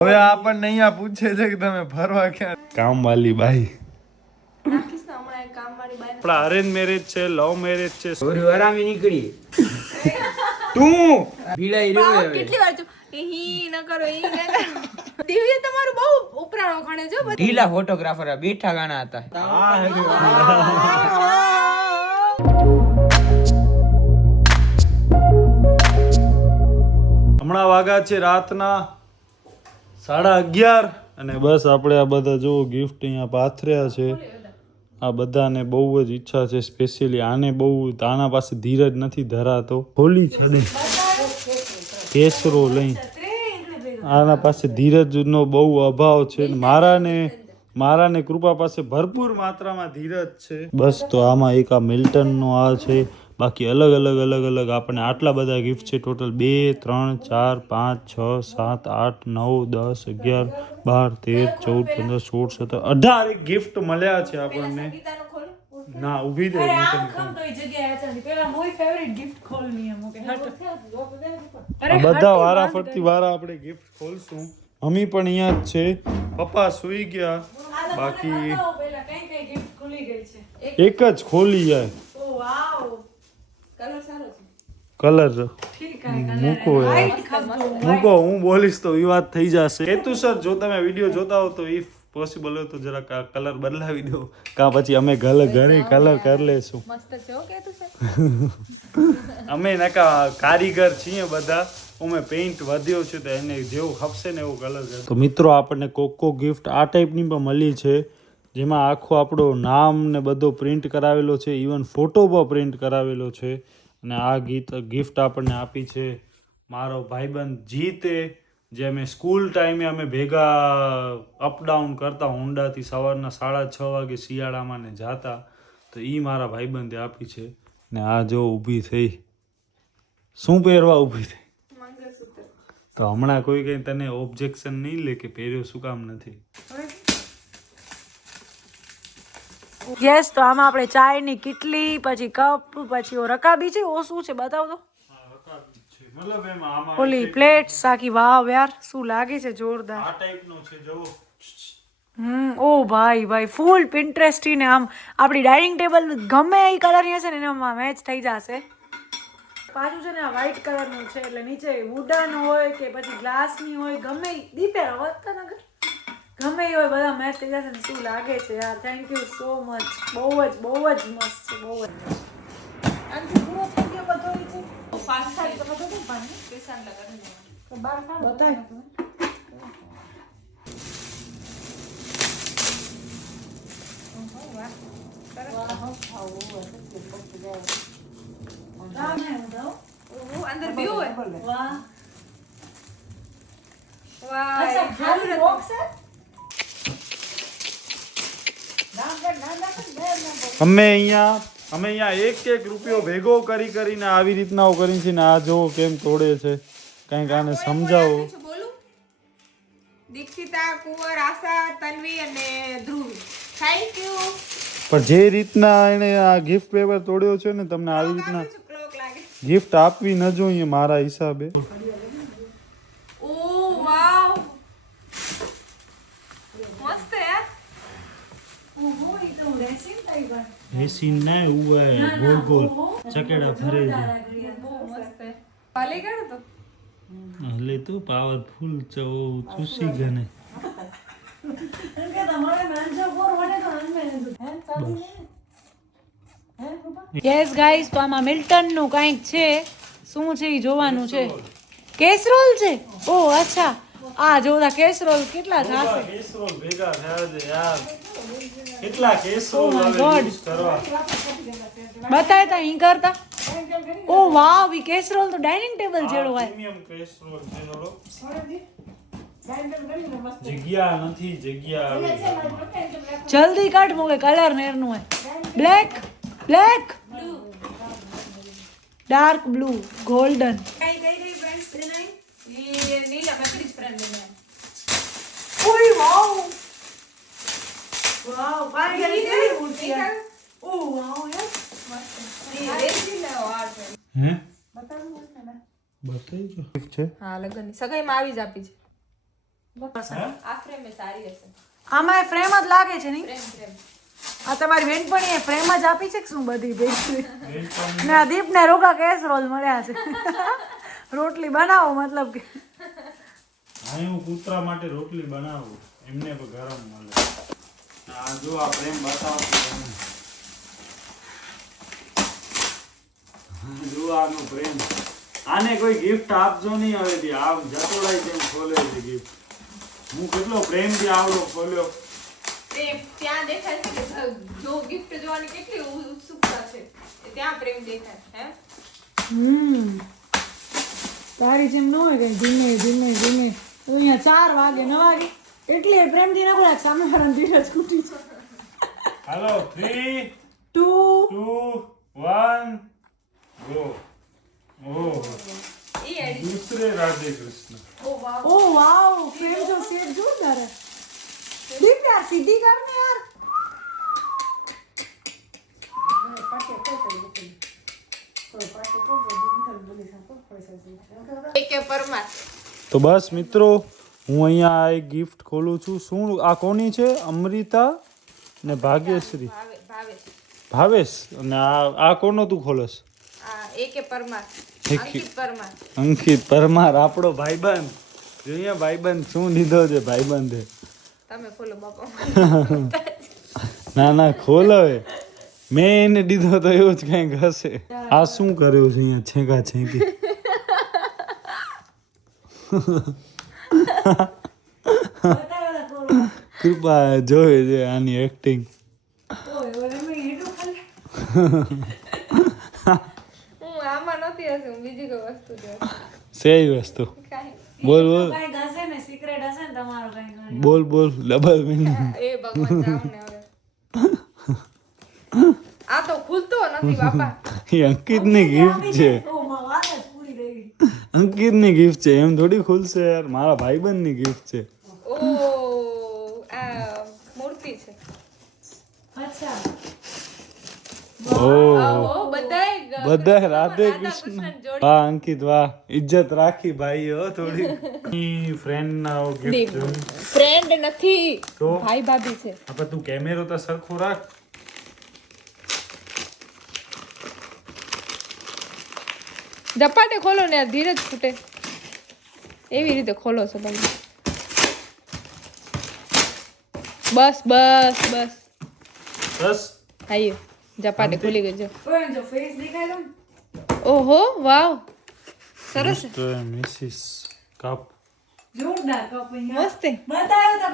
હવે આપણને અહીંયા પૂછે છે કે તમે ફરવા ક્યાં કામવાલી બાઈ આપણા અરેન્જ મેરેજ છે લવ મેરેજ છે સોરી વરામી નીકળી તું ભીડાઈ રહ્યો કેટલી વાર ઈ ન કરો ઈ ન કરો દિવ્ય તમારું બહુ ઉપરાણો ખણે જો ઢીલા ફોટોગ્રાફર બેઠા ગાણા હતા હમણાં વાગા છે રાતના 11:30 અને બસ આપણે આ બધા જો ગિફ્ટ અહીંયા પાથર્યા છે આ બધાને બહુ જ ઈચ્છા છે સ્પેશિયલી આને બહુ આના પાસે ધીરજ નથી ધરાતો હોલી છડે કેસરો લઈ આના પાસે ધીરજનો બહુ અભાવ છે મારાને કૃપા પાસે ભરપૂર માત્રામાં ધીરજ છે બસ તો આમાં એક આ મિલ્ટનનો આ છે બાકી અલગ અલગ આપણને આટલા બધા ગિફ્ટ છે ટોટલ 2 3 4 5 6 7 8 9 10 11 12 13 14 15 16 17 18 ગિફ્ટ મળ્યા છે આપણને ના ઊભી દે બધા વારા ફરતી વારા આપણે ગિફ્ટ ખોલશું મમ્મી પણ અહીંયા જ છે પપ્પા સુઈ ગયા બાકી એક જ ખોલી જાય કલર મૂકો હું બોલીશ તો વિવાદ થઈ જશે કેતુ સર જો તમે વિડીયો જોતા હો તો ઇફ પોસિબલ હોય તો જરા કલર બદલાવી દો કાં પછી અમે ઘરે કલર કરી લેશું મસ્ત છે ઓકે તો સર અમે નકા કારીગર છીએ બધા અમે પેઇન્ટ વધ્યો છે તો એને જેવું ખપશે ને એવો કલર કરે તો મિત્રો આપણને કોકો ગિફ્ટ આ ટાઈપની પણ મળી છે જેમાં આખો આપણો નામ ને બધો પ્રિન્ટ કરાવેલો છે ઇવન ફોટો પણ પ્રિન્ટ કરાવેલો છે અને આ ગિફ્ટ આપણને આપી છે મારો ભાઈબંધ જીતે જે અમે સ્કૂલ ટાઈમે અમે ભેગા અપડાઉન કરતા હોન્ડાથી સવારના 6:30 વાગે શિયાળામાં ને જાતા તો એ મારા ભાઈબંધે આપી છે ને આ જો ઊભી થઈ શું પહેરવા ઊભી થઈ તો હમણાં કોઈ કઈ તને ઓબ્જેક્શન નહીં લે કે પહેર્યો શું કામ નથી યસ તો આમાં આપણે ચાયની કિટલી પછી કપ પછી ઓ રકાબી છે ઓ શું છે બતાવ તો ઓલી પ્લેટ્સ આખી વાવ યાર શું લાગે છે જોરદાર આ ટાઈપનો છે જો ઓ ભાઈ ફૂલ પિન્ટરેસ્ટી ને આમ આપણી ડાઇનિંગ ટેબલ ગમે એ કલરની હશે ને એમાં મેચ થઈ જશે પાછું છે ને આ વ્હાઈટ કલરનું છે એટલે નીચે વુડન હોય કે પછી ગ્લાસની હોય ગમે દીપે વધતા ન ગમે એ હોય બધા મેચ થઈ જશે ને શું લાગે છે યાર થેન્ક યુ સો મચ બહુ જ મસ્ત છે બહુ જ આનથી પૂરો થઈ ગયો બધો છે ફાસ્ટ થાય તો બધો નહીં પાણી પેશાન લગાડે તો બાર ખાવ બતાય अंदर व्यू है વાહ वाह अच्छा खाली बॉक्स है અમે અહીંયા એક રૂપિયો ભેગો કરીને આવી રીતના કરી છે ને આ જો કેમ તોડે છે કંઈક આને સમજાવો બોલું દીક્ષિતા કુંવર આશા તન્વી અને ધ્રુવી થેન્ક યુ પણ જે રીતના એને આ ગિફ્ટ પેપર તોડ્યો છે ને તમને આવી રીતના ક્લોક લાગે ગિફ્ટ આપવી ન જોઈએ મારા હિસાબે ઓ વાવ મસ્ત યાર ઓહો એ તો રેસિંગ ટાઈપ है એસી ના હુआ है गोल गोल ચકેડા ફરે છે બહુ મસ્ત હે પાલે કાઢો તો હલે તો પાવરફુલ ચો ચૂસી ગને इनके તમારે મેંજો ફોર વડે તો અનમેન હે સાદી હે યસ ગાઈસ તો આમાં મિલ્ટન નું કંઈક છે શું છે એ જોવાનું છે કેસરોલ છે ઓ અચ્છા આ જોતા કેસરોલ કેટલા થશે કેસરોલ ભેગા થયા છે યાર કેટલા કેસરોલ Oh my હવે God. યુઝ કરવા બતાય તા અહીં કરતા ઓ વાવ ઈ કેસરોલ તો ડાઇનિંગ ટેબલ જેવો હોય પ્રીમિયમ કેસરોલ છે થોડો જગ્યા નથી જગ્યા જલ્દી કાઢ મોકે કલર નેરનું હોય બ્લેક ડાર્ક બ્લુ ગોલ્ડન કઈ ફ્રેન્ડ્સ બનાઈ ये नीला मैत्री फ्रेंड ने ઓય વાવ કારીગરી કેવી મૂર્તિ निकल ઓ વાવ યાર ये रेसी ला आर्ट હે બતાવું ને બતાઈ ગયો છે હા લગન સગાઈ માં આવી જ આપી છે આ ફ્રેમ એ સારી હશે. આમાં ફ્રેમ જ લાગે છે નહીં? ફ્રેમ. આ તમારી બેનપણીએ ફ્રેમ જ આપી છે કે શું બધી ભેગી? ને આ દીપને રોગા કેસરોલ મળ્યા છે. રોટલી બનાવો મતલબ કે હું કૂતરા માટે રોટલી બનાવું, એમને પણ ગરમ મળે. આ જો આ પ્રેમ બતાવો જો આનો પ્રેમ. આને કોઈ ગિફ્ટ આપજો નહીં હવે દી. આમ જતોડાઈ જેમ ખોલે છે ગિફ્ટ. હું કેટલો પ્રેમથી આવડો ખોલ્યો. પ્રેમ ત્યાં દેખાય છે કે જો ગિફ્ટ જોવાની કેટલી ઉત્સુકતા છે, ત્યાં પ્રેમ દેખાય. તારી જેમ ન હોય કે ધીમે ધીમે ધીમે તો અહીંયા 4 વાગે 9 વાગે એટલે પ્રેમથી ના બોલા સામે વાળાને ધીરજ ખૂટી છે. હાલો 3 2 2 1 ગો. ઓહ ઈ એડી. दूसरे राधे कृष्ण. ઓ વાવ. ઓ વાવ ફ્રેમ જો સેટ જોરદાર है. દીપ યાર સીધી કર ને યાર. એકે પરમાર. તો બસ મિત્રો હું અહીંયા એક ગિફ્ટ ખોલું છું. શું આ કોની છે? અમૃતા ને ભાગ્યશ્રી. ભાવેશ. અને આ કોનો તું ખોલસ? આ એકે પરમાર. અંકિત પરમાર. અંકિત પરમાર આપણો ભાઈબંધ. જોઈએ ભાઈબંધ શું લીધો છે ભાઈબંધે. તમે ખોલો બાપા. ના ના ખોલ હવે. મેં એને દીધો તો એવું જ કંઈક હશે. આ શું કર્યું છે અહીંયા છેંકા છેંકી? કૃપા જોવે છે આની એક્ટિંગ. હું આમાં નહોતી હશે, હું બીજી કોઈ વસ્તુ જોઈ. સેઈ વસ્તુ કાંઈ. બોલ બોલ કઈક હશે ને સિક્રેટ હશે ને તમારો કઈક. બોલ બોલ ડબલ મીનિંગ. એ ભગવાન જાવ ને હવે. આ તો ખુલતો નથી બાપા. એ અંકિતની ગિફ્ટ છે. ઓ માં વાત જ પૂરી થઈ ગઈ. અંકિતની ગિફ્ટ છે, એમ થોડી ખુલશે યાર. મારા ભાઈબંધની ગિફ્ટ છે. ઓ આ મૂર્તિ છે. અચ્છા ઓહ ઓ બધાય બધા રાધે કૃષ્ણ. કૃષ્ણ જોડી. વાહ અંકિત વાહ, ઇજ્જત રાખી ભાઈ હો થોડી. ફ્રેન્ડ ના ગિફ્ટ ફ્રેન્ડ નથી, તો ભાઈ ભાભી છે. આપણે તું કેમેરો તો સરખો રાખ. ઝપાટે ખોલો ને યાર, ધીરજ ફૂટે એવી રીતે ખોલો છો તમે. બસ બસ બસ બસ આયો ઝપાટે ખુલી ગઈ જો. ઓય જો ફેસ દેખાય લો. ઓહો વાવ સરસ છે. Mrs cup. જોરદાર કપ અહીંયા. મસ્ત છે. બતાવ્યો તો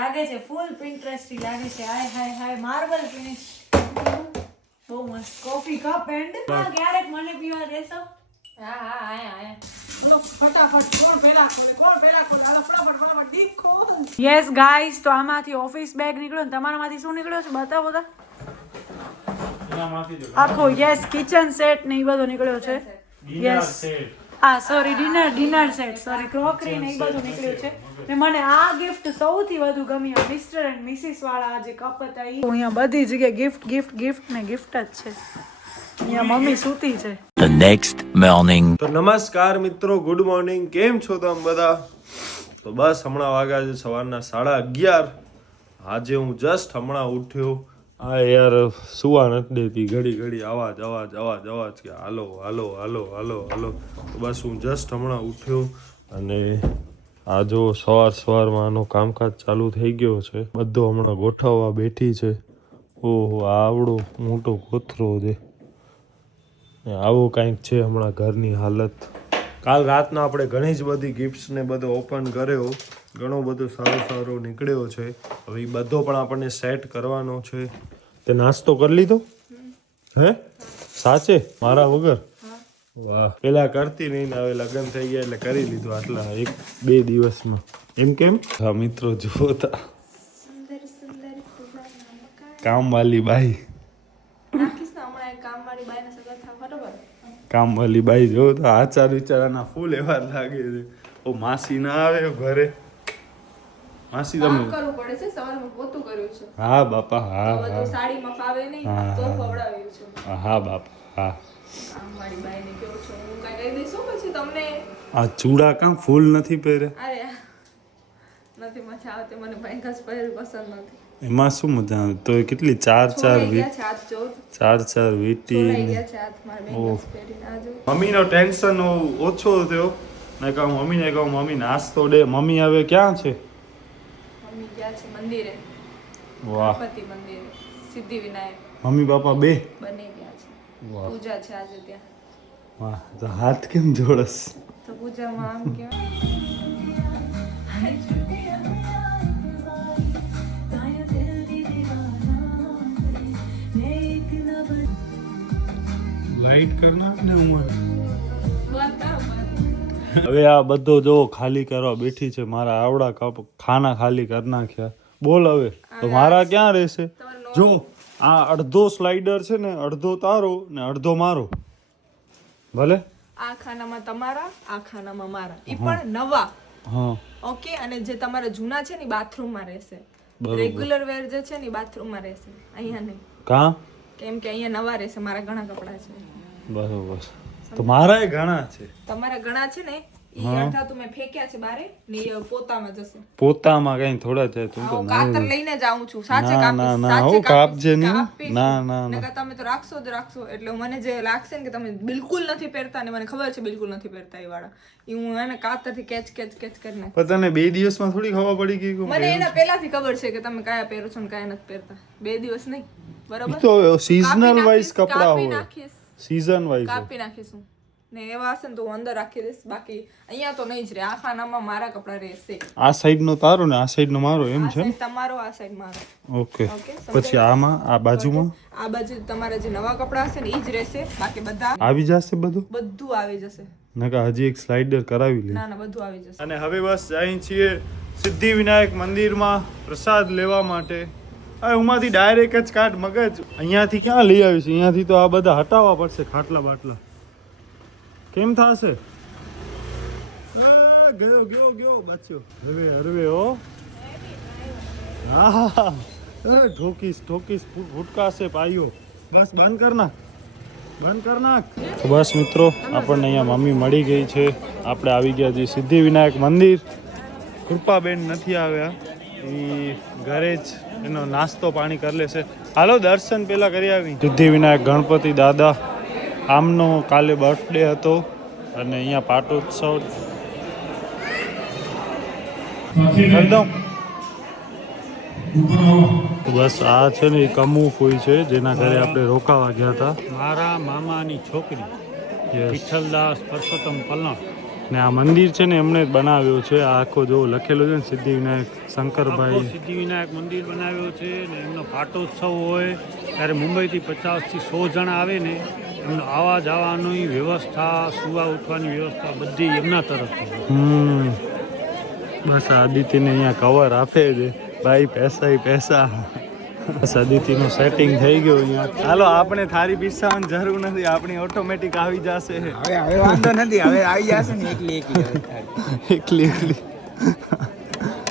લાગે છે ફૂલ પિન્ટરેસ્ટી લાગે છે. હાય હાય હાય માર્બલ ફિનિશ. બહુ મસ્ત કોફી કપ એન્ડ ક્યારેક મને પીવા દેશો? હા હા આયા બોલો ફટાફટ કોણ પહેલા ખોલે હાલો ફટાફટ ડીપ ખોલ. યસ ગાઈસ, તો આમાંથી ઓફિસ બેગ નીકળ્યો ને તમારામાંથી શું નીકળ્યો છે બતાવો તો. એનામાંથી જો આખો યસ કિચન સેટ ને એ બધો નીકળ્યો છે. Dinner Yes. સેટ. હા sorry dinner set sorry crockery ને એ બધું નીકળ્યું છે. ને મને આ ગિફ્ટ સૌથી વધુ ગમી. આ મિસ્ટર એન્ડ મિસિસ વાળા આ જે કપ હતા ઈ અહીંયા બધી જગ્યાએ ગિફ્ટ ને ગિફ્ટ જ છે. અહીંયા મમ્મી સૂતી છે. The next morning. તો નમસ્કાર મિત્રો, ગુડ મોર્નિંગ. કેમ છો તમે બધા? તો બસ હમણાં વાગ્યા છે સવારના 11:30. આજે હું જસ્ટ હમણાં ઉઠ્યો. આ યાર સુવા નથી દેતી, ઘડી ઘડી અવાજ કે હાલો હાલો હાલો હાલો હાલો. તો બસ હું જસ્ટ હમણાં ઉઠ્યો અને આ જો સવારમાં આનો કામકાજ ચાલુ થઈ ગયો છે. બધો હમણાં ગોઠવવા બેઠી છે. ઓહો આવડો મોટો કોથરો છે. આવું કંઈક છે હમણાં ઘરની હાલત. કાલ રાતના આપણે ઘણી જ બધી ગિફ્ટ્સ ને બધો ઓપન કર્યો. ઘણો બધો સારો નીકળ્યો છે. હવે એ બધો પણ આપણને સેટ કરવાનો છે. તે નાસ્તો કરી લીધો? હે સાચે મારા વગર? વાહ, પેલા કરતી નહીં ને હવે લગ્ન થઈ ગયા એટલે કરી લીધું આટલા 1-2 દિવસમાં. એમ કેમ? હા મિત્રો જોતા કામવાલી બાઈ. નાખીશ ને હમણાં એક કામવાળી બાઈને સગા થાવ બરોબર. કામવાલી બાઈ જો તો આચાર વિચારાના ફૂલ એવા લાગે છે. ઓ માસી ના આવે ઘરે? માસી કામ તમે કરવું પડે છે, સવારમાં પોતું કર્યું છે. હા બાપા હા તો બધું સાડીમાં ફાવે નહીં, હા, તો હા. ખવડાવ્યું છે. હા બાપા હા. કામવાળી બાઈને કેવું છે, હું કાંઈ કહી દઈશું પછી તમને. આ ચૂડા કાં ફૂલ નથી પહેરે? અરે નથી મજા આવતી, મને બેંગલ્સ પહેરવી પસંદ નથી. એમાં શું મજા આવે? તો એ કેટલી ચાર છોલાઈ ગયા છે હાથ, જો ચાર વીટી છોલાઈ ગયા છે હાથ મારા બેંગલ્સ પહેરીને. આ જો મમ્મીનો ટેન્શન ઓછો થયો ને કહું મમ્મીને કહું મમ્મી નાસ્તો દે. મમ્મી હવે ક્યાં છે? મમ્મી ગયા છે મંદિરે, વાહ. ગણપતિ મંદિરે, સિદ્ધિવિનાયક મમ્મી પાપા બે? બની ગયા છે. વાહ પૂજા છે આજે ત્યાં, વાહ. તો હાથ કેમ જોડસ? તો પૂજામાં આમ કહેવાય. લાઈટ કરના ને હું બંધ કરો, બંધ. હવે આ બધો જો ખાલી કરવા બેઠી છે. મારા આવડા કપ ખાના ખાલી કરી નાખ્યા. બોલ હવે તો મારા ક્યાં રહેશે? જો આ અડધો સ્લાઇડર છે ને, અડધો તારો ને અડધો મારો. ભલે આ ખાનામાં તમારા, આ ખાનામાં મારા. ઈ પણ નવા. હા ઓકે. અને જે તમારા જૂના છે ને બાથરૂમમાં રહેશે. બરોબર. રેગ્યુલર વેર જે છે ને બાથરૂમમાં રહેશે, અહીંયા નહીં. કાં? કેમ કે અહીંયા નવા રહેશે. મારા ઘણા કપડા છે. બરોબર. તો મારાય ઘણા છે. તમારા ઘણા છે ને ઈ અડધા તો મેં ફેંક્યા છે બારે ને ઈ પોતામાં જશે. પોતામાં કઈ થોડા છે. તું તો હું કાતર લઈને જ આવું છું. સાચે ના, કાપીશ, ના, ના, સાચે હો, કાપજે કાપીશ, નહીં. કાપીશ. ના, ના, ના. નકર તમે તો રાખશો જ રાખશો. એટલે મને જે લાગશે ને કે તમે બિલકુલ નથી પહેરતા ને મને ખબર છે બિલકુલ નથી પહેરતા એ વાળા, ઈ હું એને કાતરથી કેચ કરી નાખ. પણ તને 2 દિવસમાં થોડી ખબર પડી ગઈ કે મને એના પહેલાથી ખબર છે કે તમે કયા પહેરો છો ને કયા નથી પહેરતા. 2 દિવસ નહીં, બરોબર? તો seasonal કાપી wise નાખીશ, કપડા કાપી હોય. નાખીશ, સીઝન વાઇઝ કાપી નાખીશું ને એવા હશે ને તો હું અંદર રાખી દઈશ. બાકી અહીંયા તો નહીં જ રહે. આ ખાનામાં મારા કપડા રહેશે. આ સાઈડ નો તારો ને આ સાઈડ નો મારો એમ આ છે. સાઈડ તમારો, આ સાઈડ મારો. ઓકે. ઓકે, પછી આમાં આ બાજુમાં આ બાજુ તમારા જે નવા કપડા હશે ને ઈ જ રહેશે. બાકી બધા આવી જશે બધું. બધું આવી જશે. નકા હજી એક સ્લાઇડર કરાવી લે. ના ના, બધું આવી જશે. અને હવે બસ અહીં છીએ સિદ્ધિવિનાયક મંદિરમાં પ્રસાદ લેવા માટે. હવે ઉમાંથી ડાયરેક્ટ જ કાઢ મગજ. અહીંયાથી ક્યાં લઈ આવીશ? અહીંયાથી તો આ બધા હટાવવા પડશે ખાટલા બાટલા. કેમ થશે? ગયો બચ્યો. હરવે હો. હા ઠોકીશ ફૂટકાશે પાયો. બસ બંધ કર નાખ. તો બસ મિત્રો, આપણને અહીંયા મમ્મી મળી ગઈ છે. આપણે આવી ગયા છીએ સિદ્ધિવિનાયક મંદિર. કૃપાબેન નથી આવ્યા, એ ઘરે જ એનો નાસ્તો પાણી કરી લેશે. હાલો દર્શન પેલા કરી આવી. સિદ્ધિવિનાયક ગણપતિ દાદા, આમનો કાલે બર્થડે હતો અને અહીંયા પાટોત્સવ કરી દઉં. બસ આ છે ને એ કમુક હોય છે જેના ઘરે આપણે રોકાવા ગયા હતા. મારા મામાની છોકરી વિઠ્ઠલદાસ પરસોત્તમ પલણ ને આ મંદિર છે ને એમણે જ બનાવ્યો છે. આ આખો જો લખેલું છે ને સિદ્ધિવિનાયક શંકરભાઈ. સિદ્ધિવિનાયક મંદિર બનાવ્યો છે ને એમનો પાટોત્સવ હોય ત્યારે મુંબઈથી 50 થી 100 જણા આવે ને એમનો આવા જવાની વ્યવસ્થા, સુવા ઉઠવાની વ્યવસ્થા બધી એમના તરફથી. બસ આદિત્યને અહીંયા કવર આપે છે ભાઈ. પૈસા બસ આદિત્યનું સેટિંગ થઈ ગયું અહીંયા. હાલો આપણે થાળી પીસાવાની જરૂર નથી, આપણી ઓટોમેટિક આવી જશે. હવે વાંધો નથી, હવે આવી જશે ને એકલી.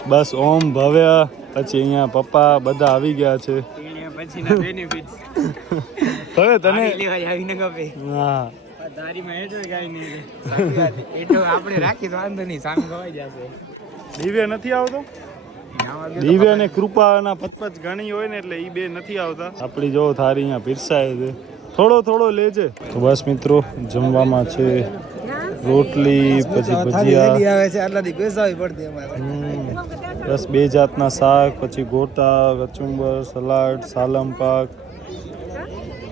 બસ ઓમ ભવ્ય પછી અહીંયા પપ્પા બધા આવી ગયા છે. પછીના બેનિફિટ્સ હવે તને આવીને ગપે. હા દારીમાં એ તો ગાય નહીં, એ તો આપણે રાખી તો વાંધો નહીં, સામે ગવાઈ જશે. દિવ્ય નથી આવતો. દિવ્ય અને કૃપાના પચપચ ઘણી હોય ને એટલે ઈ બે નથી આવતા. આપણી જો થારી અહીંયા પીરસાય છે, થોડો લેજે. તો બસ મિત્રો, જમવામાં છે રોટલી, પછી ભજીયા, આવે છે આટલાથી બેસાવી પડતી અમારે. બસ 2 જાતના શાક, પછી ગોટા, કચુંબર, સલાડ, સાલમ પાક.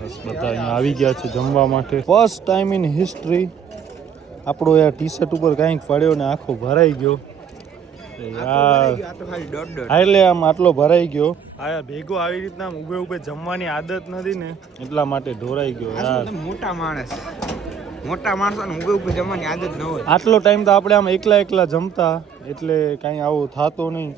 બસ બધા અહીંયા આવી ગયા છે જમવા માટે. ફર્સ્ટ ટાઈમ ઇન હિસ્ટ્રી આપણો યાર ટી શર્ટ ઉપર કંઈક પડ્યો ને આખો ભરાઈ ગયો યાર. એટલે આમ આટલો ભરાઈ ગયો. આ યાર ભેગો આવી રીતના ઊભે જમવાની આદત નથી ને એટલા માટે ઢોરાઈ ગયો યાર. મોટા માણસો ને ઊભે જમવાની આદત ન હોય. આટલો ટાઈમ તો આપણે આમ એકલા જમતા એટલે કાંઈ આવું થતો નહીં.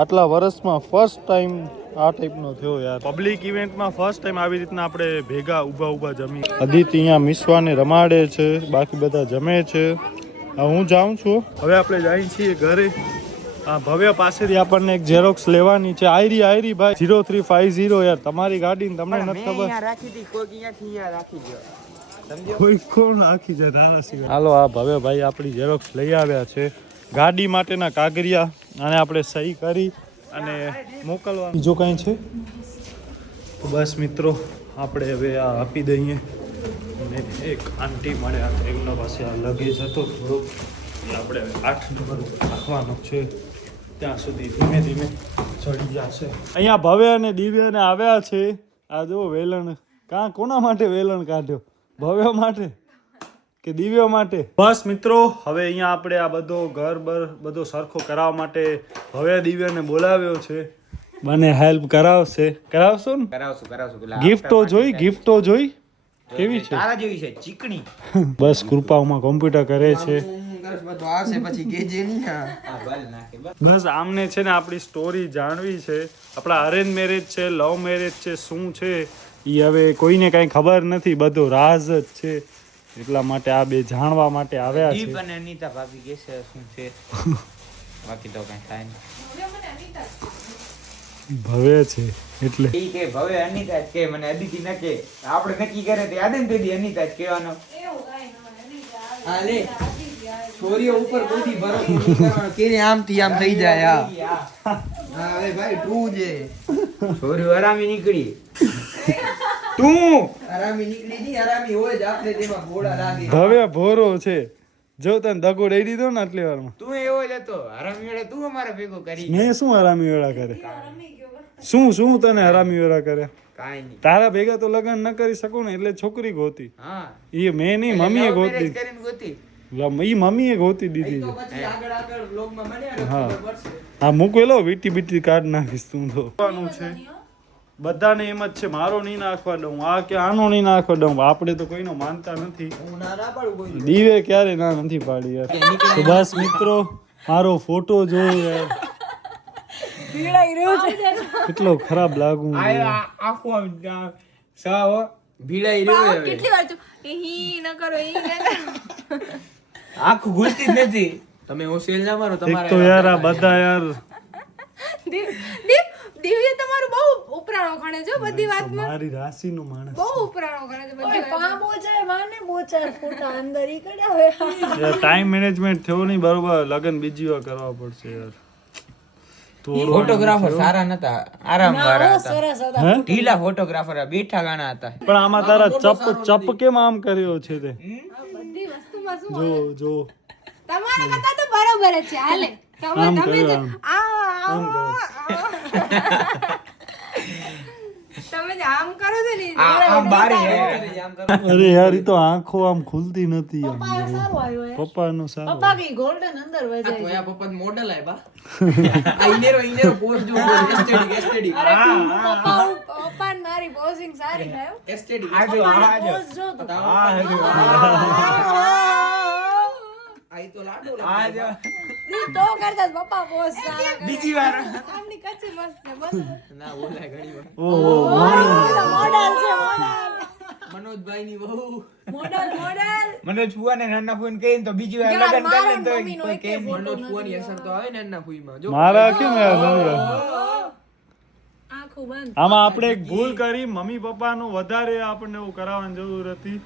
આટલા વર્ષમાં ફર્સ્ટ ટાઈમ આ ટાઈપનો થયો યાર. પબ્લિક ઇવેન્ટમાં ફર્સ્ટ ટાઈમ આવી રીતના આપણે ભેગા ઊભા જમી. અદિતિ અહીંયા મિસવાને રમાડે છે, બાકી બધા જમે છે. હું જાઉં છું. હવે આપણે જઈએ છીએ ઘરે. ભવ્ય પાસેથી આપણને એક ઝેરોક્સ લેવાની છે. આયરી ભાઈ 0350 યાર. તમારી ગાડી તમને નથી ખબર. રાખી હતી કોઈ અહીંયાથી અહીંયા રાખી ગયો. કોઈ કોણ આખી જાય તારા સિવાય. હાલો આ ભવ્ય ભાઈ આપણી ઝેરોક્સ લઈ આવ્યા છે. ગાડી માટેના કાગરિયા અને આપણે સહી કરી અને મોકલવા. બીજો કાંઈ છે તો બસ મિત્રો આપણે હવે આ આપી દઈએ. અને એક આંટી મળ્યા હતા, એમના પાસે આ લગેજ હતો થોડુંક, એ આપણે 8 નંબર રાખવાનો છે. ત્યાં સુધી ધીમે ધીમે ચડી જશે. અહીંયા ભવ્ય અને દિવ્યને આવ્યા છે. આ જો વેલણ કોના માટે વેલણ કાઢ્યો? ભવ્ય માટે કે દિવ્ય માટે? બસ મિત્રો હવે અહીંયા આપણે આ બધો ઘર બધો સરખો કરાવવા માટે ભવ્ય દિવ્યને બોલાવ્યો છે. મને હેલ્પ કરાવશો ને? કરાવશું પેલા ગિફ્ટો જોઈ કેવી છે? તારા જેવી છે ચીકણી. બસ કૃપામાં કોમ્પ્યુટર કરે છે. બસ આમને છે ને આપણી સ્ટોરી જાણવી છે. આપણા અરેન્જ મેરેજ છે, લવ મેરેજ છે, શું છે એ હવે કોઈને કાંઈ ખબર નથી, બધો રાઝ જ છે. એટલા માટે આ બે જાણવા માટે આવ્યા દીપ છે. અને અનિતા ભાભી કે છે શું છે, બાકી તો કઈ થાય નહીં. ભવ્ય છે એટલે ઈ કે ભવે અનિતા જ કે, મને અદિતિ ન કે. આપણે નક્કી કરે તે આદિન તેદી અનિતા જ કહેવાનો. છોરીઓ ઉપર કોઈથી ભરોસો નહીં કરવાનો, કેને આમ થી આમ થઈ જાય. હા હવે ભાઈ ટ્રુ છે. છોરી હરામી નીકળી. આરામી નીકળી ની, આરામી હોય જ આપણે તેમાં ઘોડા લાગે. ભવ્ય ભોરો છે. જો તને દગો દઈ દીધો ને આટલી વારમાં. તું એવો જ હતો હરામી વેળે, તું અમારે ભેગો કરી. મેં શું હરામી વેળા કરે? શું તને હરામી વેળા કરે? કાઈ નહીં. તારા ભેગા તો લગ્ન ન કરી શકું ને એટલે છોકરી ગોતી. હા એ મેં નહીં, મમ્મીએ love ગોતી. marriage કરીને ગોતી. ઈ મમ્મીએ ગોતી દીધી તો છે. પછી આગળ વ્લોગમાં મળ્યા ને હા. ખબર પડશે. હા મૂકેલો બીટી કાઢ નાખીશ તું તો. બધાને એમ જ છે, મારો નહીં નાખવા દઉં, આ કે આનો નહીં નાખવા દઉં. આપણે તો કોઈનો માનતા નથી. હું ના પાડું કોઈ. દીવે ક્યારે ના નથી પાડી યાર. તો બસ મિત્રો મારો ફોટો જોયો યાર, પીડાઈ રહ્યો છે. કેટલો ખરાબ લાગુ. આખું આમ સાવ ભીડાઈ રહ્યો હવે. કેટલી વાર હી ન કરો ઈ ન કરો. આખું ઘૂસતી જ નથી. તમે હોશિયાર ના મારો એક તમારે. તો યાર આ બધા યાર દિવ્ય તમારું બહુ ઉપરાણો ગણે છે બધી વાતમાં. મારી રાશિનો માણસ બહુ ઉપરાણો ગણે છે બધી ઓય પા બોચાય માને બોચાર ફોટા અંદર ઈ કડાવે. યાર ટાઈમ મેનેજમેન્ટ થયો નહીં બરોબર. લગન બીજી વાર કરવા પડશે યાર. તો ફોટોગ્રાફર સારા નતા, આરામ વાળા હતા. સરસ હતા. હે? ઢીલા ફોટોગ્રાફર બેઠા ગાણા હતા. પણ આમાં તારા ચપ કેમ આમ કર્યો છે તે? બધી વસ્તુમાં શું જો તમારા કરતા તો બરોબર જ છે. હાલે તમે આમ તમે કર્યો, જે આમ કરો. તમે જે આમ કરો છો ને આમ બારે અરે યાર ઈ તો આંખો આમ ખુલતી નથી આમ. પપ્પા સારું આવ્યો હે. પપ્પાનો સારો. પપ્પા કઈ ગોલ્ડન અંદર વજાય છે. ઓયા પપ્પા મોડલ આય બા. આ ઇનેરો પોઝ જો એસ્થેટિક. અરે તું પપ્પા ને મારી પોઝિંગ સારી થાય હો. એસ્થેટિક. આજો આજો પોઝ જો તું. આઈ તો લાડો આજો ઈ તો કરતા જ પપ્પા પોઝ સારા કરે. બીજી વાર આમની કચ્છી મસ્ત છે બસ. ના બોલાય ઘણી વાર. ઓહો મોડલ છે મોડલ. મનોજભાઈ ની વહુ. મોડલ મને ફુવાને નાના ફુવાને કહીને તો બીજી વાર યાર, લગન કરે ને તો મારા મમ્મીનો કોઈ એકે કેમ ફોટો મનોજ ફુવાની અસર તો આવે ને એના ફૂઈમાં. જો મારા કેમ યાર સમજાય? આંખો બંધ. આમાં આપણે એક ભૂલ કરી, મમ્મી પપ્પાનું વધારે આપણને એવું કરાવવાની જરૂર હતી.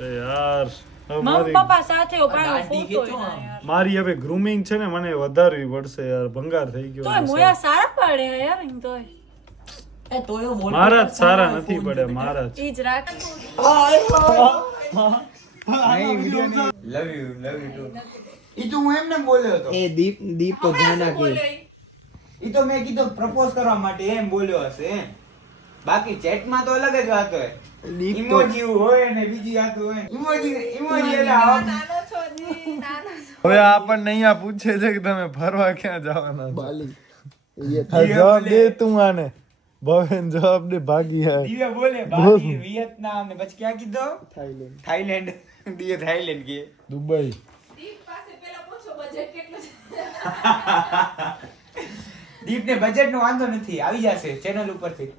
અરે યાર હવે મમ્મી પપ્પા સાથે ઉપાડો દાઢી ફોટો ખેંચો આમ. મારી હવે ગ્રુમિંગ છે ને મને વધારવી પડશે યાર. ભંગાર થઈ ગયો તોય છે. મોયા સારા પડે યાર એમ તોય. એ તો એવો બોલ. મારા જ સારા નથી પડે મારા જ. ઈ જ રાખ. Love you two. ઈ તો હું એમને બોલ્યો હતો. એ દીપ તો ધ્યાન આપી. ઈ તો મેં કીધું પ્રપોઝ કરવા માટે એમ બોલ્યો હશે એમ. બાકી ચેટમાં તો અલગ જ વાત હોય. દીપ તો ઇમોજી હોય ને બીજી વાત હોય. ઇમોજી એટલે આવા નાનો છો જી નાનો છો. હવે આપણને અહીંયા પૂછે છે કે તમે ફરવા ક્યાં જવાના છો? બાલી. હા, જવાબ દે તું આને. ભવેન જવાબ દે ભાગી આય. દિવ્ય બોલે બાકી વિયેતનામ ને પછી ક્યાં કીધો? થાઈલેન્ડ. થાઈલેન્ડ. દિવ્ય થાઈલેન્ડ કે દુબઈ. દીપ પાસે પેલા પૂછો બજેટ કેટલું છે. દીપને બજેટ નો વાંધો નથી, આવી જશે ચેનલ ઉપરથી.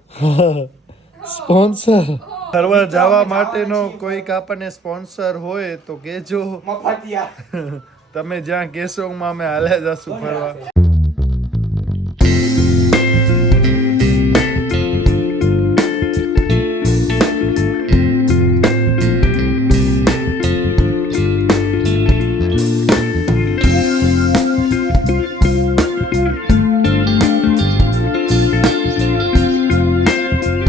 સ્પોન્સર ફરવા જવા માટેનો કોઈક આપણને સ્પોન્સર હોય તો કેજો. મફતિયા. તમે જ્યાં કહેશો અમે હાલ્યા જશું ફરવા.